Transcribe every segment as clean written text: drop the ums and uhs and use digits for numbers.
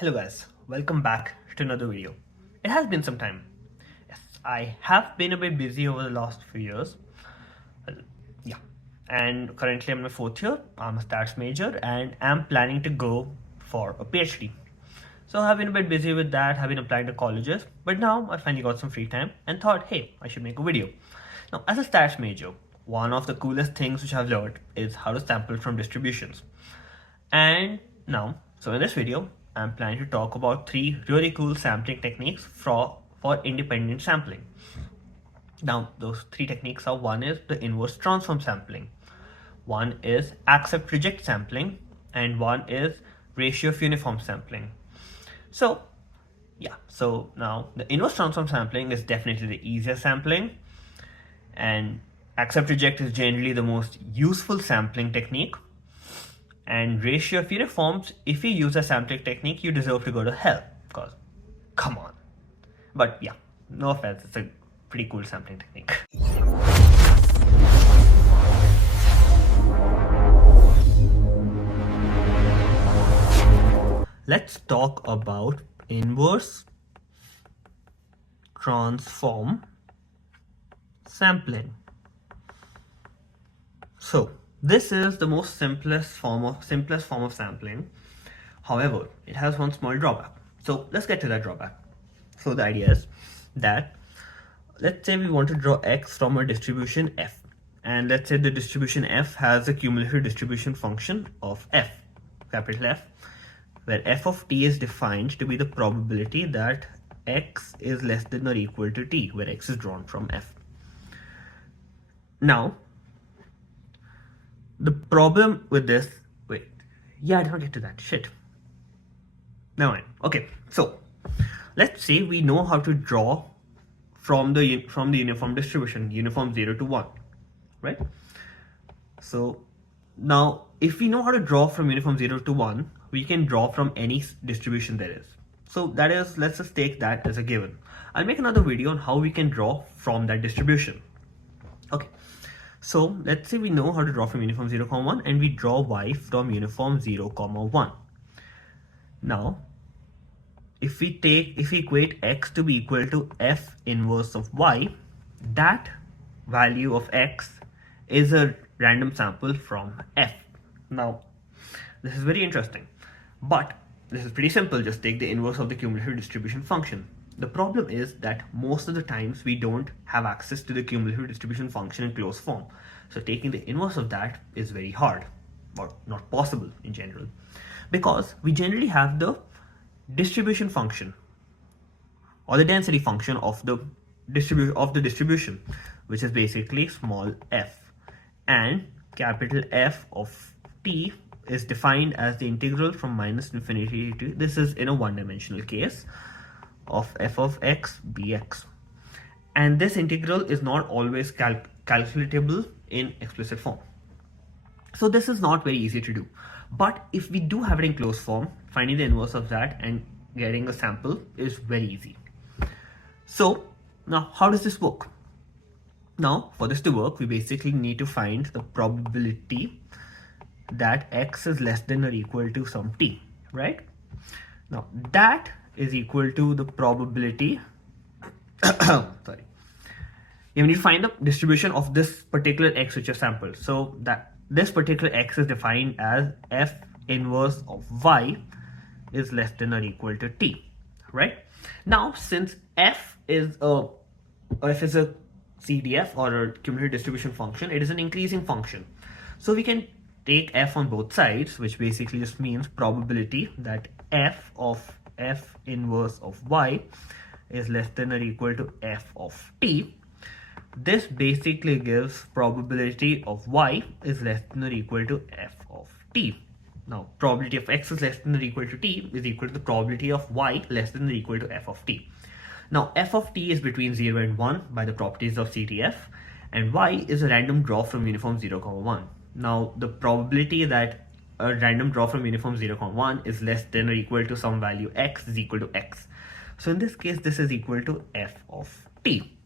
Hello guys, welcome back to another video. It has been some time. Yes, I have been a bit busy over the last few years. Well, yeah, and currently I'm in my fourth year. I'm a stats major and I'm planning to go for a PhD. So I've been a bit busy with that, have been applying to colleges, but now I finally got some free time and thought, hey, I should make a video. Now, as a stats major, one of the coolest things which I've learned is how to sample from distributions. And now, so in this video, I'm planning to talk about three really cool sampling techniques for independent sampling. Now, those three techniques are: one is the inverse transform sampling, one is accept reject sampling, and one is ratio of uniform sampling. So, yeah, so now the inverse transform sampling is definitely the easiest sampling, and accept reject is generally the most useful sampling technique. And ratio of uniforms, if you use a sampling technique, you deserve to go to hell, because come on. But yeah, no offense, it's a pretty cool sampling technique. Let's talk about inverse transform sampling. So this is the most simplest form of sampling. However, it has one small drawback. So let's get to that drawback. So the idea is that, let's say we want to draw x from a distribution f, and let's say the distribution f has a cumulative distribution function of f, capital F, where f of t is defined to be the probability that x is less than or equal to t, where x is drawn from f. Now, the problem with this, I did not get to that, shit. Never mind. Okay, so let's say we know how to draw from the uniform distribution, uniform 0 to 1, right? So now, if we know how to draw from uniform 0 to 1, we can draw from any distribution there is. So that is, let's just take that as a given. I'll make another video on how we can draw from that distribution. Okay, so let's say we know how to draw from uniform 0, 1, and we draw y from uniform 0, 1. Now, if we equate x to be equal to f inverse of y, that value of x is a random sample from f. Now, this is very interesting, but this is pretty simple. Just take the inverse of the cumulative distribution function. The problem is that most of the times we don't have access to the cumulative distribution function in closed form. So taking the inverse of that is very hard, or not possible in general, because we generally have the distribution function or the density function of the distribution, which is basically small f, and capital F of t is defined as the integral from minus infinity to, this is in a one-dimensional case, of f of x dx, and this integral is not always calculatable in explicit form. So this is not very easy to do, but if we do have it in closed form, finding the inverse of that and getting a sample is very easy. So now, how does this work? Now, for this to work, we basically need to find the probability that x is less than or equal to some t, right? Now, that is equal to the probability sorry, you need to find the distribution of this particular x which is sampled. So that this particular x is defined as f inverse of y is less than or equal to t, right? Now, since f is a CDF, or a cumulative distribution function, it is an increasing function. So we can take f on both sides, which basically just means probability that f of f inverse of y is less than or equal to f of t. This basically gives probability of y is less than or equal to f of t. Now, probability of x is less than or equal to t is equal to the probability of y less than or equal to f of t. Now, f of t is between 0 and 1 by the properties of CTF, and y is a random draw from uniform 0, 1. Now, the probability that a random draw from uniform 0, 1 is less than or equal to some value x is equal to x. So in this case, this is equal to f of t.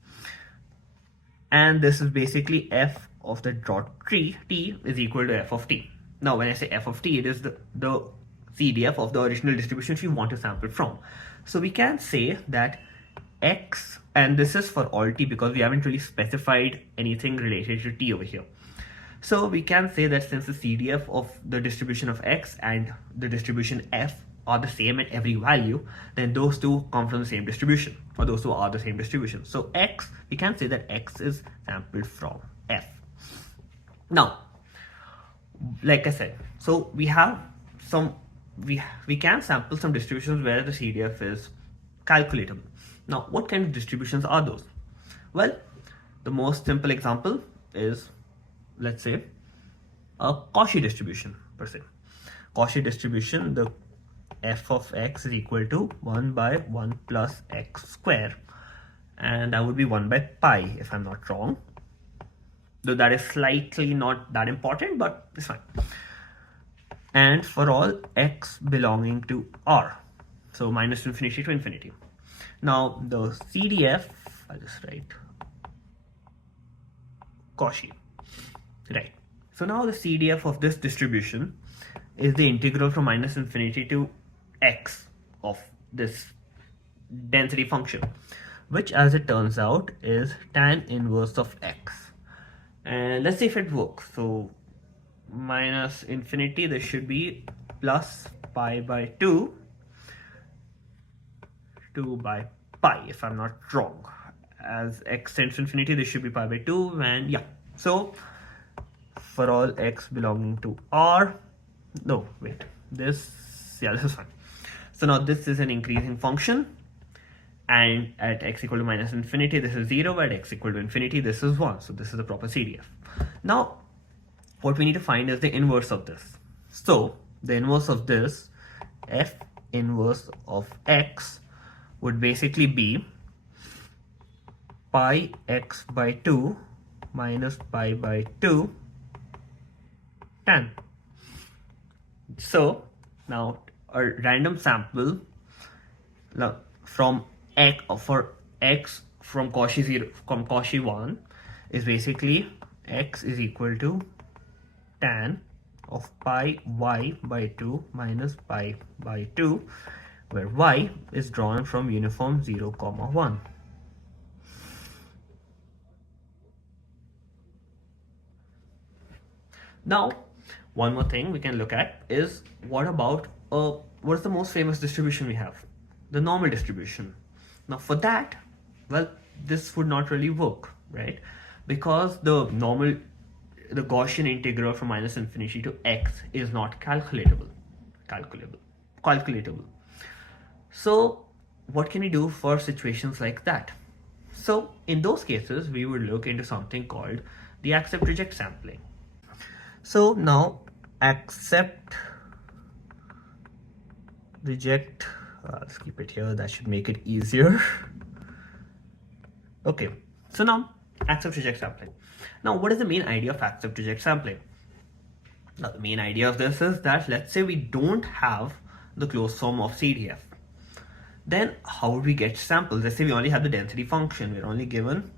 And this is basically f of the draw tree, t is equal to f of t. Now, when I say f of t, it is the CDF of the original distribution we want to sample from. So we can say that x, and this is for all t because we haven't really specified anything related to t over here. So we can say that since the CDF of the distribution of x and the distribution f are the same at every value, then those two come from the same distribution, or those two are the same distribution. So x, we can say that x is sampled from f. Now, like I said, so we have some, we can sample some distributions where the CDF is calculatable. Now, what kind of distributions are those? Well, the most simple example is, let's say, a Cauchy distribution per se. Cauchy distribution, the f of x is equal to 1 by 1 plus x square, and that would be 1 by pi if I'm not wrong, though that is slightly not that important, but it's fine. And for all x belonging to R, so minus infinity to infinity. Now the CDF, I'll just write Cauchy, right? So now the CDF of this distribution is the integral from minus infinity to x of this density function, which as it turns out is tan inverse of x. And let's see if it works. So minus infinity, this should be plus pi by 2 by pi if I'm not wrong. As x tends to infinity, this should be pi by 2, and yeah. So for all x belonging to R, no wait, this is fine. So now this is an increasing function, and at x equal to minus infinity this is 0, at x equal to infinity this is 1. So this is the proper CDF. Now what we need to find is the inverse of this. So the inverse of this, f inverse of x, would basically be pi x by 2 minus pi by 2 tan. So now a random sample from x for x from Cauchy 0 from Cauchy 1 is basically x is equal to tan of pi y by 2 minus pi by 2, where y is drawn from uniform 0, 1. Now, one more thing we can look at is what is the most famous distribution we have? The normal distribution. Now for that, well, this would not really work, right? Because the Gaussian integral from minus infinity to x is not calculatable. So what can we do for situations like that? So in those cases, we would look into something called the accept reject sampling. So now accept reject, let's keep it here, that should make it easier. Okay, so now accept reject sampling. Now what is the main idea of accept reject sampling? Now the main idea of this is that, let's say we don't have the closed form of CDF, then how would we get samples? Let's say we only have the density function, we're only given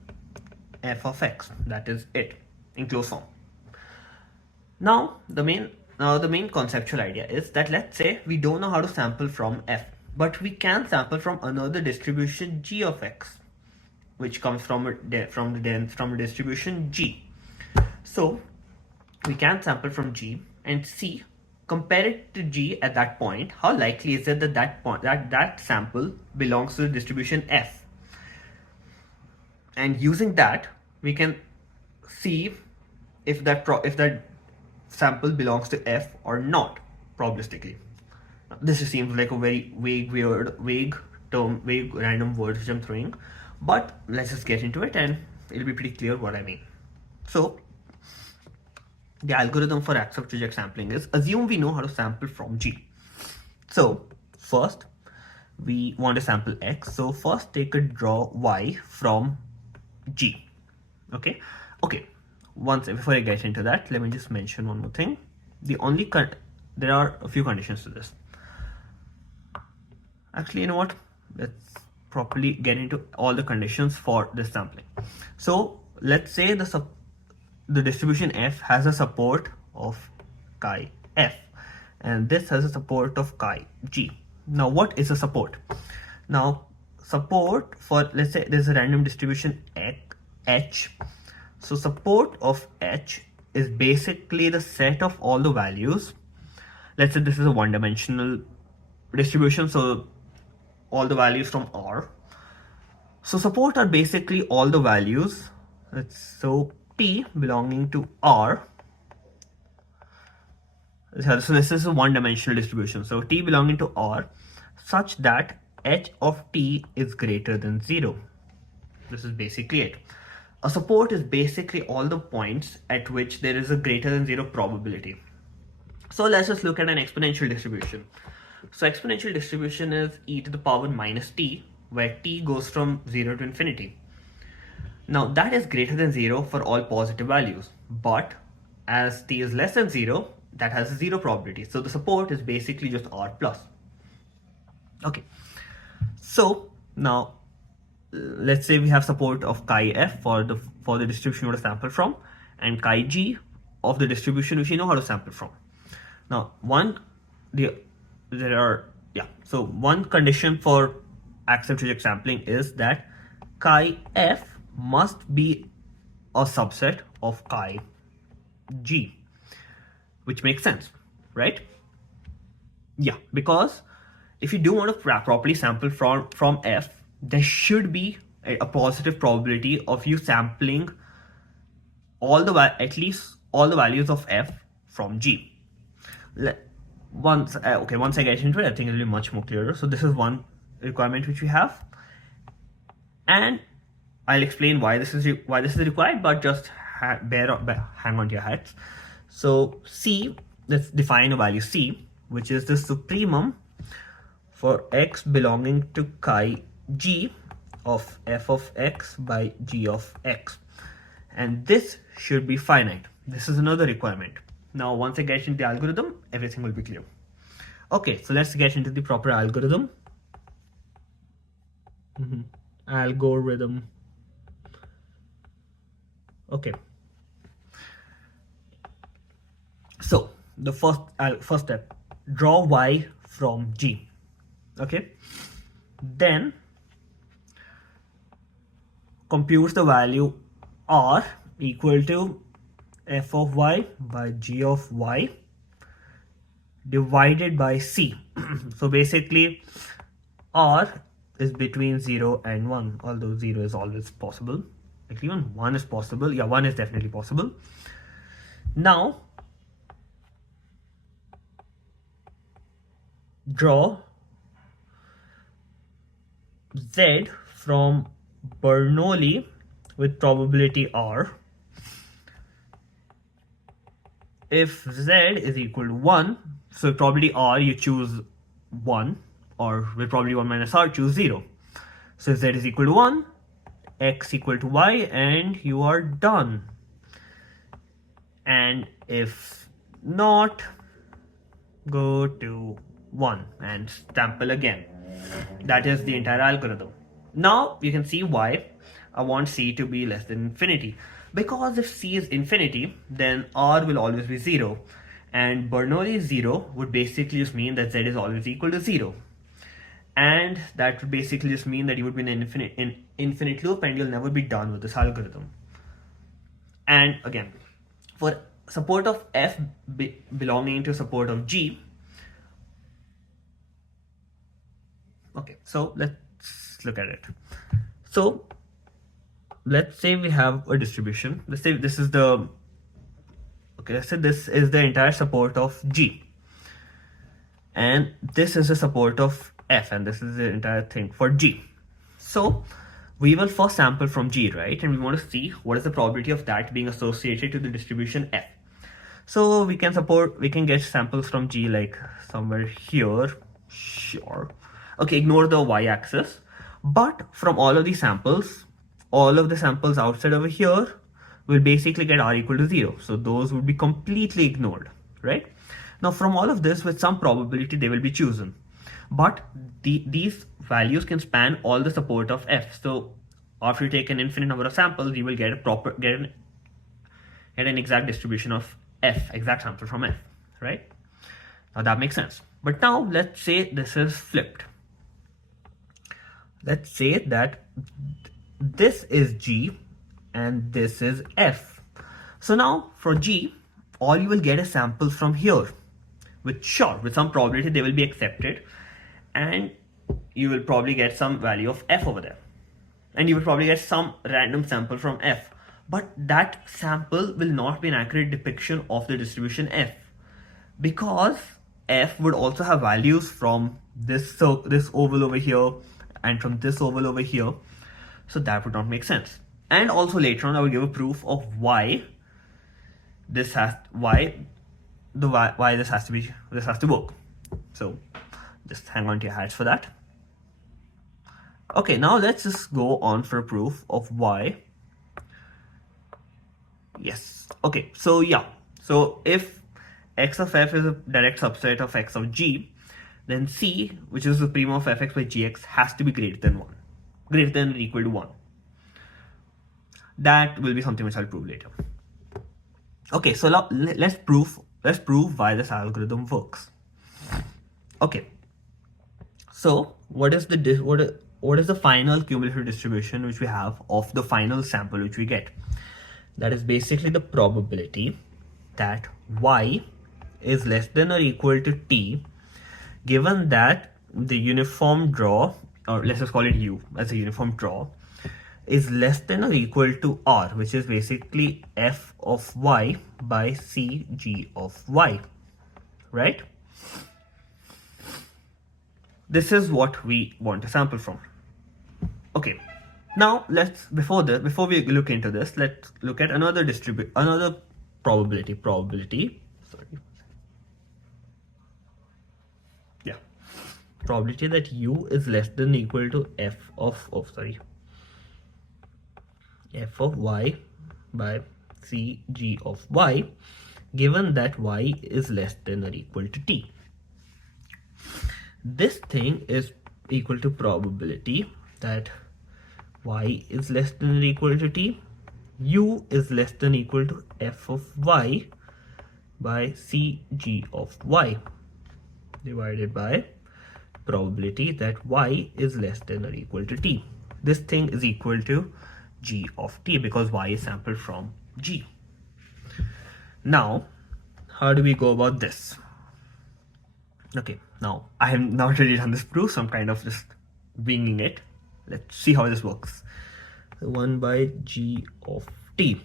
f of x, that is it in closed form. Now the main conceptual idea is that, let's say we don't know how to sample from f, but we can sample from another distribution g of x, which comes from a distribution g. So we can sample from g and see, compare it to g at that point, how likely is it that that sample belongs to the distribution f, and using that we can see if that sample belongs to f or not probabilistically. This just seems like a very vague random word which I'm throwing, but let's just get into it and it'll be pretty clear what I mean. So the algorithm for accept reject sampling is, assume we know how to sample from g. So first we want to sample x, so first take a draw y from g. Okay, before I get into that, let me just mention one more thing. There are a few conditions to this. Actually, you know what, let's properly get into all the conditions for this sampling. So let's say the distribution f has a support of chi f, and this has a support of chi g. Now what is a support? Now support for, let's say there's a random distribution h. So support of h is basically the set of all the values. Let's say this is a one-dimensional distribution, so all the values from R. So support are basically all the values. So T belonging to R. So this is a one-dimensional distribution. So T belonging to R such that h of T is greater than 0. This is basically it. A support is basically all the points at which there is a greater than 0 probability. So let's just look at an exponential distribution. So exponential distribution is e to the power minus t, where t goes from 0 to infinity. Now that is greater than 0 for all positive values, but as t is less than 0, that has a 0 probability. So the support is basically just r plus. Okay, so now let's say we have support of chi f for the distribution we want to sample from, and chi g of the distribution which we know how to sample from. Now one condition for accept reject sampling is that chi f must be a subset of chi g, which makes sense, right? Yeah, because if you do want to properly sample from f, there should be a positive probability of you sampling at least all the values of f from g. Once I get into it, I think it'll be much more clearer. So this is one requirement which we have, and I'll explain why this is required, but just hang on to your hats. So C, let's define a value C, which is the supremum for x belonging to chi g of f of x by g of x, and this should be finite. This is another requirement. Now once I get into the algorithm, everything will be clear. Okay, so let's get into the proper algorithm. Algorithm. Okay, so the first step, draw y from G. Okay, then computes the value R equal to f of y by g of y divided by C. So basically R is between 0 and 1, although 0 is always possible. Like even 1 is possible. Yeah, 1 is definitely possible. Now draw Z from Bernoulli with probability R. If Z is equal to 1, so probability R you choose 1, or with probability 1 minus R choose 0. So if Z is equal to 1, x equal to y, and you are done. And if not, go to 1 and sample again. That is the entire algorithm. Now you can see why I want C to be less than infinity, because if C is infinity, then R will always be 0, and Bernoulli 0 would basically just mean that Z is always equal to 0. And that would basically just mean that you would be in an infinite loop and you'll never be done with this algorithm. And again, for support of f belonging to support of G, okay, so let's look at it. So let's say we have a distribution. Let's say this is the, okay, let's say this is the entire support of G, and this is the support of f, and this is the entire thing for G. So we will first sample from G, right? And we want to see what is the probability of that being associated to the distribution f. So we can get samples from G like somewhere here, sure. Okay, ignore the y-axis. But from all of these samples, all of the samples outside over here will basically get r equal to 0. So those would be completely ignored, right? Now from all of this, with some probability, they will be chosen. But these values can span all the support of f. So after you take an infinite number of samples, you will get an exact distribution of f, exact sample from f, right? Now that makes sense. But now let's say this is flipped. Let's say that this is G and this is F. So now for G, all you will get is samples from here, with some probability they will be accepted, and you will probably get some value of F over there. And you will probably get some random sample from F. But that sample will not be an accurate depiction of the distribution F, because F would also have values from this oval over here and from this oval over here. So that would not make sense. And also later on I will give a proof of why this has to work. So just hang on to your hats for that. Okay, now let's just go on for a proof of why. Yes. Okay, so yeah. So if x of f is a direct subset of x of g, then c, which is the supreme of fx by gx, has to be greater than or equal to 1. That will be something which I'll prove later. Okay, so now let's prove why this algorithm works. Okay, so what is the final cumulative distribution which we have of the final sample which we get? That is basically the probability that y is less than or equal to t, given that the uniform draw, or let's just call it u as a uniform draw, is less than or equal to r, which is basically f of y by c g of y, right? This is what we want to sample from. Okay, now before we look into this, let's look at another probability. Probability that u is less than or equal to f of y by c g of y, given that y is less than or equal to t. This thing is equal to probability that y is less than or equal to t, u is less than or equal to f of y by c g of y, divided by probability that y is less than or equal to t. This thing is equal to g of t because y is sampled from g. Now, how do we go about this? Okay, now I have not really done this proof, so I'm kind of just winging it. Let's see how this works. 1 by g of t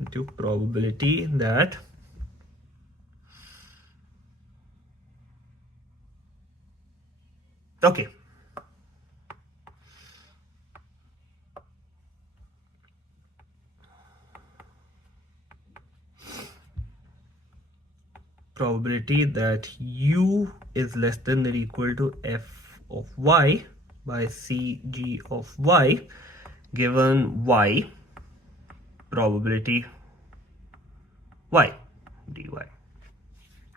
into probability that okay, probability that u is less than or equal to f of y by c g of y, given y, probability y dy.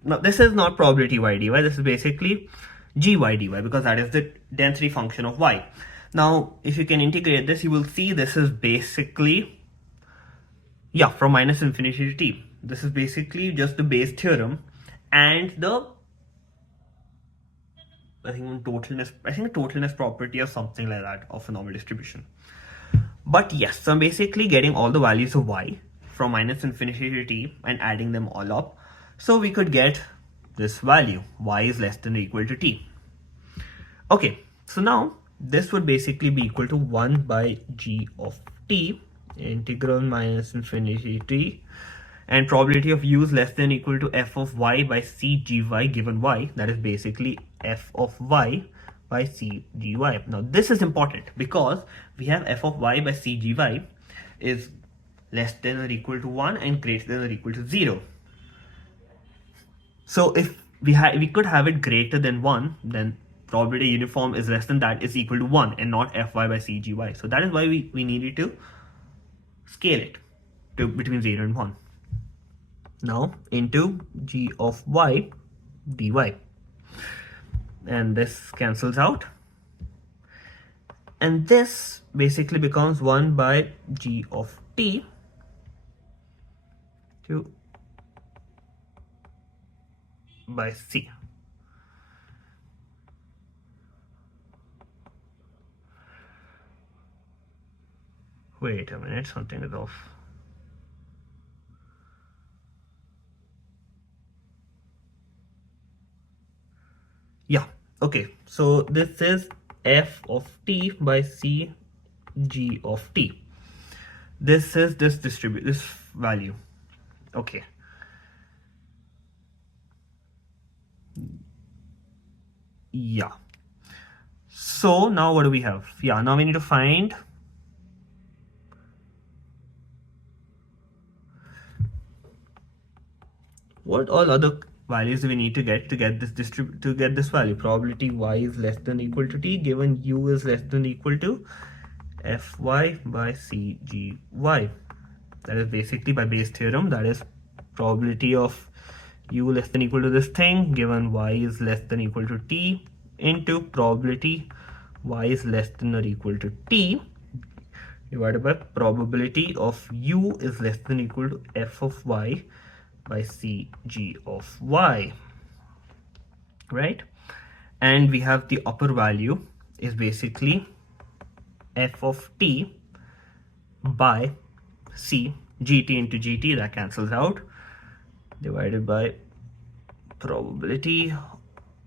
Now this is not probability y dy, this is basically gy dy, because that is the density function of y. Now if you can integrate this, you will see this is basically, yeah, from minus infinity to t. This is basically just the base theorem and the I think totalness property or something like that of a normal distribution. But yes, so I'm basically getting all the values of y from minus infinity to t and adding them all up. So we could get this value, y is less than or equal to t. Okay, so now this would basically be equal to 1 by g of t, integral minus infinity to t, and probability of u is less than or equal to f of y by c gy given y, that is basically f of y by c gy. Now this is important because we have f of y by c gy is less than or equal to 1 and greater than or equal to 0. So if we could have it greater than 1, then probability uniform is less than that is equal to 1 and not fy by c gy. So that is why we needed to scale it to between 0 and 1. Now into g of y dy, and this cancels out, and this basically becomes 1 by g of t by c. Wait a minute, something is off. Yeah, okay. So this is f of t by c g of t. This is this value. Okay. Yeah. So now what do we have? Yeah, now we need to find what all other values do we need to get this value. Probability y is less than equal to t given u is less than equal to fy by cgy. That is basically by Bayes' theorem. That is probability of u less than equal to this thing given y is less than equal to t into probability y is less than or equal to t divided by probability of u is less than equal to f of y by cg of y, right? And we have the upper value is basically f of t by c, gt into gt, that cancels out, divided by probability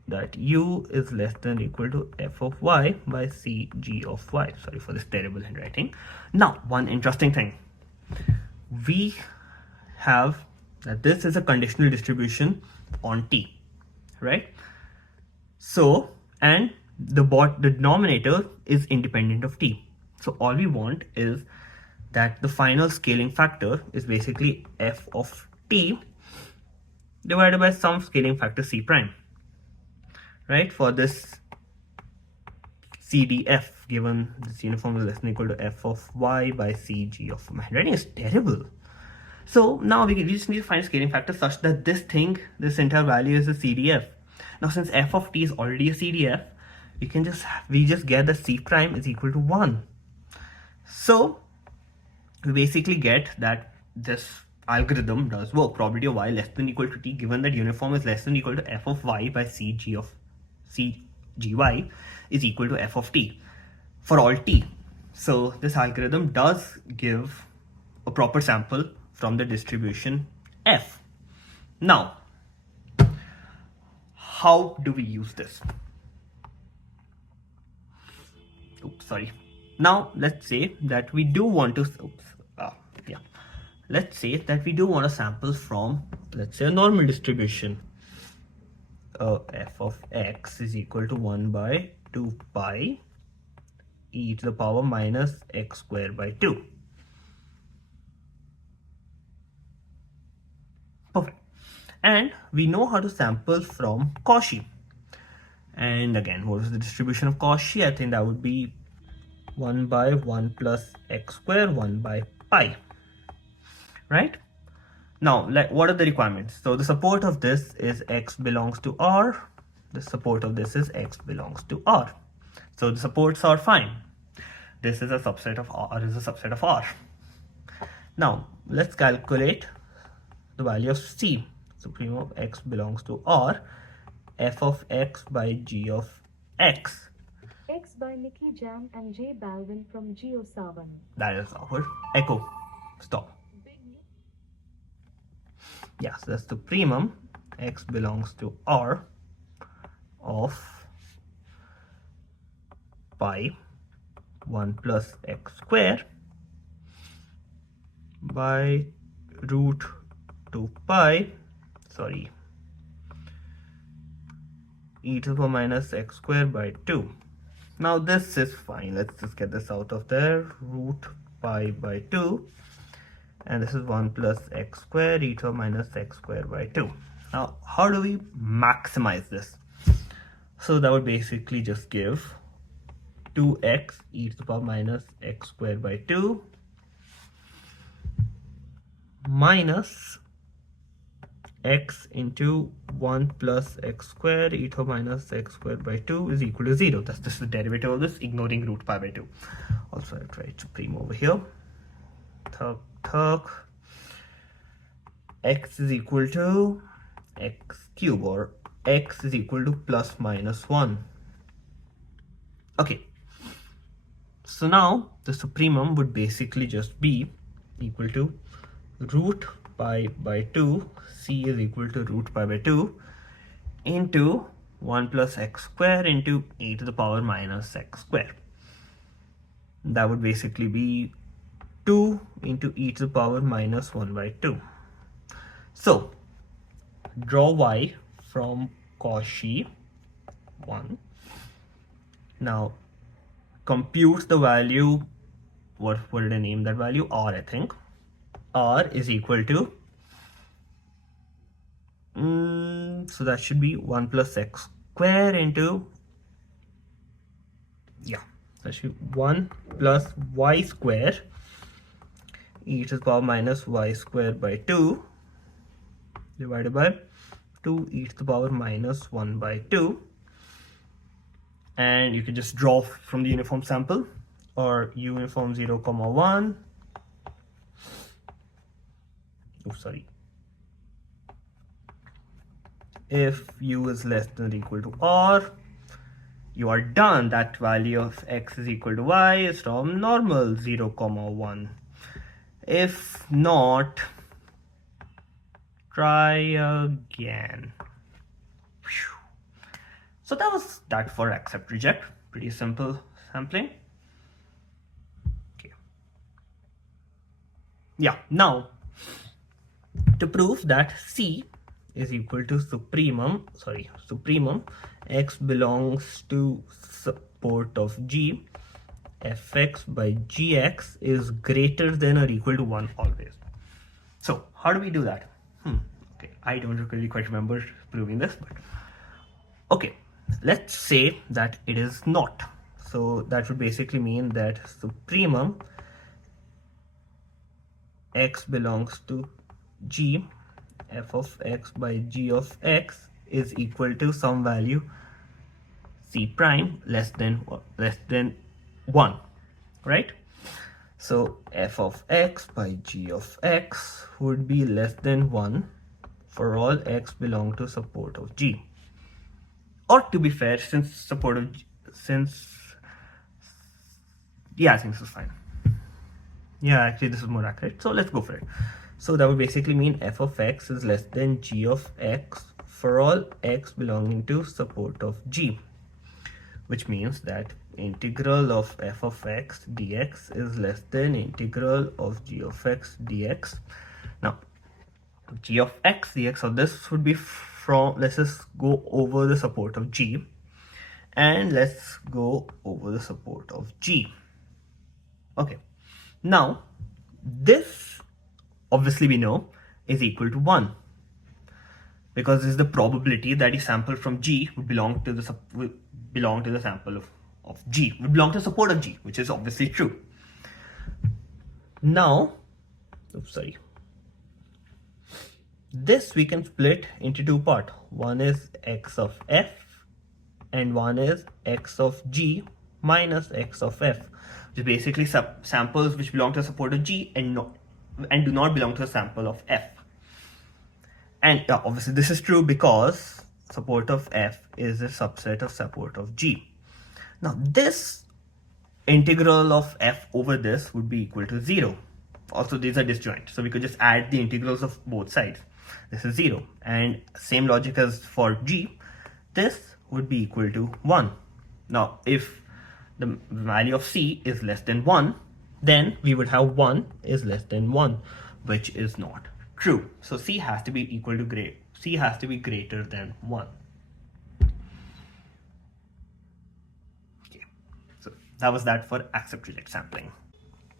that u is less than equal to f of y by cg of y. Sorry for this terrible handwriting. Now, one interesting thing. We have that this is a conditional distribution on t, right? So, and the denominator is independent of t. So all we want is that the final scaling factor is basically f of t divided by some scaling factor c prime, right? For this CDF, given this uniform is less than equal to f of y by cg of my handwriting is terrible. So now we just need to find scaling factor such that this entire value is a CDF. Now since f of t is already a CDF, we just get that c prime is equal to 1. So we basically get that this algorithm does work. Probability of y less than equal to t given that uniform is less than equal to f of y by cgy is equal to f of t for all t. So this algorithm does give a proper sample from the distribution f. Now, how do we use this? Oops, sorry. Now let's say that we do want to let's say that we do want to sample from, let's say, a normal distribution. F of x is equal to 1 by 2 pi e to the power minus x squared by 2. Perfect. And we know how to sample from Cauchy. And again, what is the distribution of Cauchy? I think that would be 1 by 1 plus x squared 1 by pi, right? Now, what are the requirements? So the support of this is x belongs to R. The support of this is x belongs to R. So the supports are fine. This is a subset of R is a subset of R. Now, let's calculate the value of C. Supreme of x belongs to R. F of x by g of x. X by Nicky Jam and J Balvin from Geo Savan. That is our echo. Stop. Yes, that's the primum x belongs to R of pi 1 plus x square by root 2 pi, sorry, e to the power minus x square by 2. Now this is fine. Let's just get this out of there. Root pi by 2. And this is 1 plus x square e to the minus x square by 2. Now, how do we maximize this? So that would basically just give 2x e to the power minus x square by 2 minus x into 1 plus x square e to the minus x square by 2 is equal to 0. That's just the derivative of this, ignoring root pi by 2. Also, I'll try to prime over here. X is equal to x cube, or x is equal to plus minus 1. Okay, So now the supremum would basically just be equal to root pi by 2, c is equal to root pi by 2 into 1 plus x square into e to the power minus x square. That would basically be 2 into e to the power minus 1 by 2. So draw y from Cauchy 1. Now compute the value, what did I name that value? R, I think. R is equal to, so that should be 1 plus x square into, yeah, that should be 1 plus y square e to the power minus y square by 2 divided by 2 e to the power minus 1 by 2. And you can just draw from the uniform sample, or uniform 0, 1. Oh, sorry. If u is less than or equal to r, you are done. That value of x is equal to y is from normal 0, 1. If not, try again. So that was that for accept reject. Pretty simple sampling. Okay. Yeah, now to prove that c is equal to supremum x belongs to support of g, fx by gx is greater than or equal to 1 always. So how do we do that? Okay, I don't really quite remember proving this, but okay, let's say that it is not. So that would basically mean that supremum x belongs to g, f of x by g of x is equal to some value c prime less than 1, right? So f of x by g of x would be less than 1 for all x belong to support of g. Or to be fair, since support of yeah, I think this is fine. Yeah, actually this is more accurate, so let's go for it. So that would basically mean f of x is less than g of x for all x belonging to support of g, which means that integral of f of x dx is less than integral of g of x dx. Now g of x dx of this would be from, let's just go over the support of g, and let's go over the support of g. Okay, now this obviously we know is equal to 1, because this is the probability that the sample from G would belong to the sample of G, would belong to support of G, which is obviously true. Now, this we can split into two parts. One is x of f and one is x of G minus x of f, which is basically samples which belong to the support of G and do not belong to a sample of f. And obviously this is true because support of f is a subset of support of G. Now this integral of f over this would be equal to 0. Also these are disjoint, so we could just add the integrals of both sides. This is 0, and same logic as for G, this would be equal to 1. Now if the value of c is less than 1, then we would have 1 is less than 1, which is not true. So c has to be equal to c has to be greater than 1. Okay, so that was that for accept reject sampling.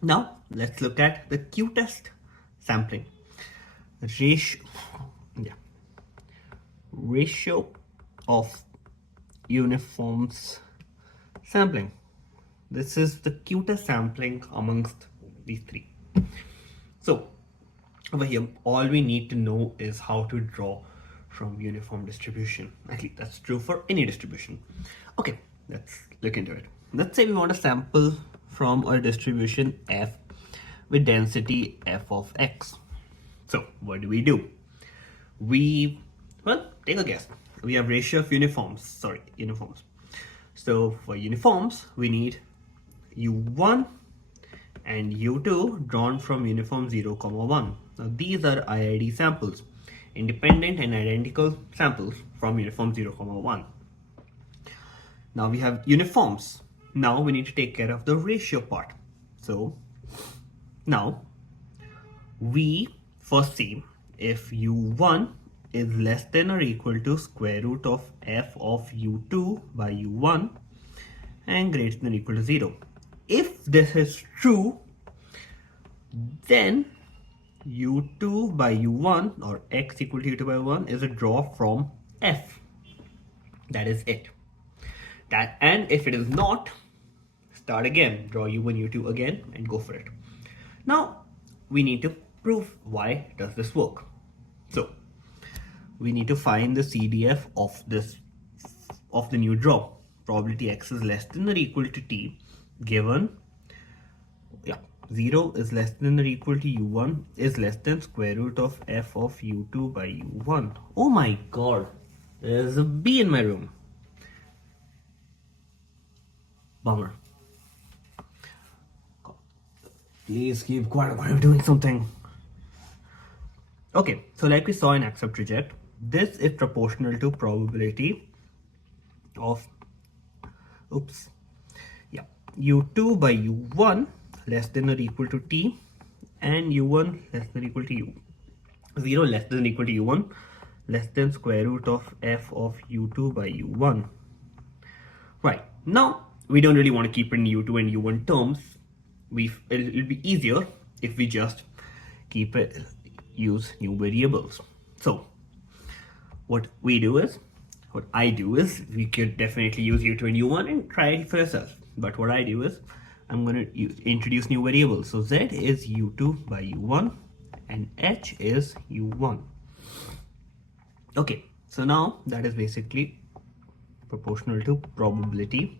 Now let's look at the Q-test sampling. Ratio of uniforms sampling. This is the Q-test sampling amongst these three. So over here, all we need to know is how to draw from uniform distribution. Actually, that's true for any distribution. Okay, let's look into it. Let's say we want to sample from a distribution f with density f of x. So what do? Well, take a guess. We have ratio of uniforms. So for uniforms, we need u1 and u2 drawn from uniform 0, 1. Now these are IID samples, independent and identical samples from uniform 0, 1. Now we have uniforms. Now we need to take care of the ratio part. So now we first see if u1 is less than or equal to square root of f of u2 by u1 and greater than or equal to 0. If this is true, then u2 by u1 or x equal to u2 by 1 is a draw from f. That is it. And if it is not, start again, draw u1, u2 again and go for it. Now we need to prove why does this work. So we need to find the CDF of the new draw. Probability x is less than or equal to t, given 0 is less than or equal to u1 is less than square root of f of u2 by u1. Oh my god, there's a bee in my room. Bummer. God. Please keep quiet while I'm doing something. Okay, so like we saw in accept reject, this is proportional to probability of u2 by u1 less than or equal to t and u1 less than or equal to u. 0 less than or equal to u1 less than square root of f of u2 by u1. Right, now we don't really want to keep it in u2 and u1 terms. It'll be easier if we just use new variables. So what I do is we could definitely use u2 and u1 and try it for yourself. But what I do is I'm going to introduce new variables. So z is u2 by u1 and h is u1. Okay, so now that is basically proportional to probability.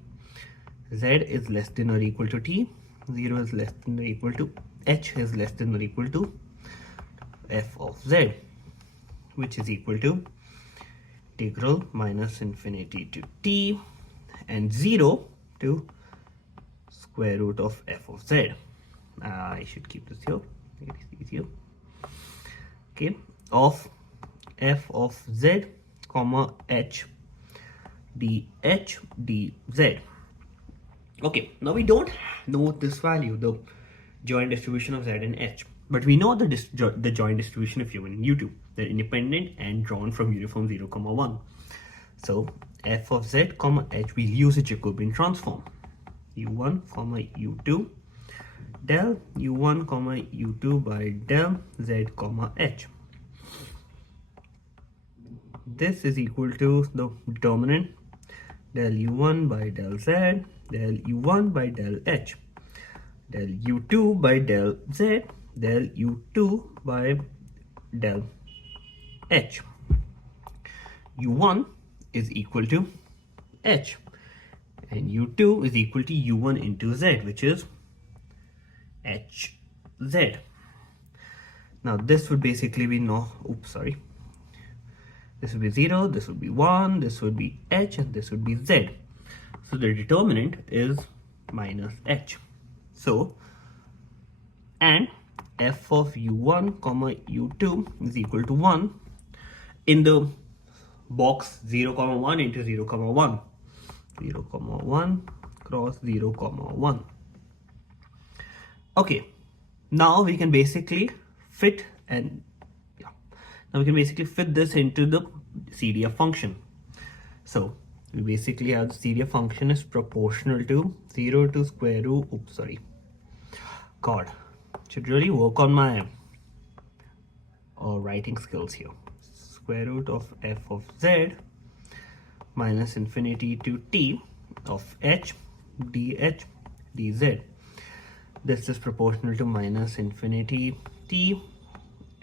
Z is less than or equal to t, 0 is less than or equal to h is less than or equal to f of z, which is equal to integral minus infinity to t and 0 to square root of f of z. I should keep this here, it is easier. Okay, of f of z comma h dh dz. Okay, now we don't know this value, the joint distribution of z and h, but we know the joint distribution of u1 and u2. They're independent and drawn from uniform 0, 1. So f of z comma h, we'll use a Jacobian transform. u1 comma u2 del u1 comma u2 by del z comma h. This is equal to the determinant del u1 by del z, del u1 by del h, del u2 by del z, del u2 by del h. u1 is equal to h and u2 is equal to u1 into z, which is hz. Now this would basically be this would be 0, this would be 1, this would be h, and this would be z. So the determinant is minus h. So, and f of u1 comma u2 is equal to 1 in the box 0 comma 1 into 0 comma 1. 0 comma 1 cross 0 comma 1. Okay, now we can basically fit this into the CDF function. So we basically have the CDF function is proportional to 0 to square root, should really work on my writing skills here. Square root of f of z minus infinity to t of h dh dz. This is proportional to minus infinity t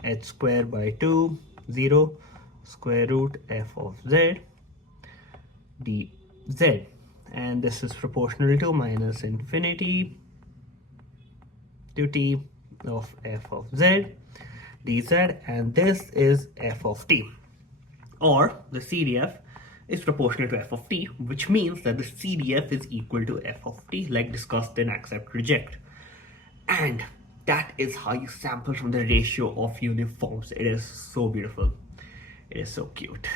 h square by 2 0 square root f of z dz, and this is proportional to minus infinity to t of f of z dz, and this is f of t, or the CDF is proportional to f of t, which means that the CDF is equal to f of t, like discussed in accept reject. And that is how you sample from the ratio of uniforms. It is so beautiful. It is so cute.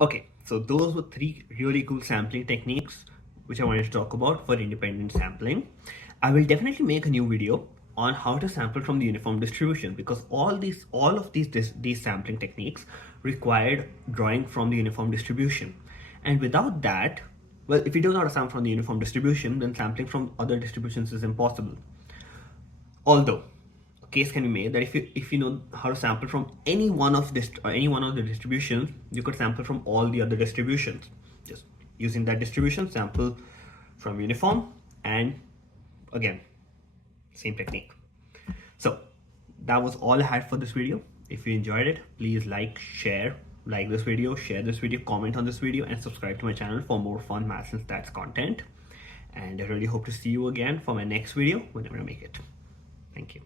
Okay, so those were 3 really cool sampling techniques which I wanted to talk about for independent sampling. I will definitely make a new video on how to sample from the uniform distribution, because all of these sampling techniques required drawing from the uniform distribution. And without that, well, if you don't know how to sample from the uniform distribution, then sampling from other distributions is impossible. Although a case can be made that if you know how to sample from any one of the distributions, you could sample from all the other distributions. Just using that distribution, sample from uniform, and again, same technique. So that was all I had for this video. If you enjoyed it, please like this video, share this video, comment on this video, and subscribe to my channel for more fun maths and stats content. And I really hope to see you again for my next video whenever I make it. Thank you.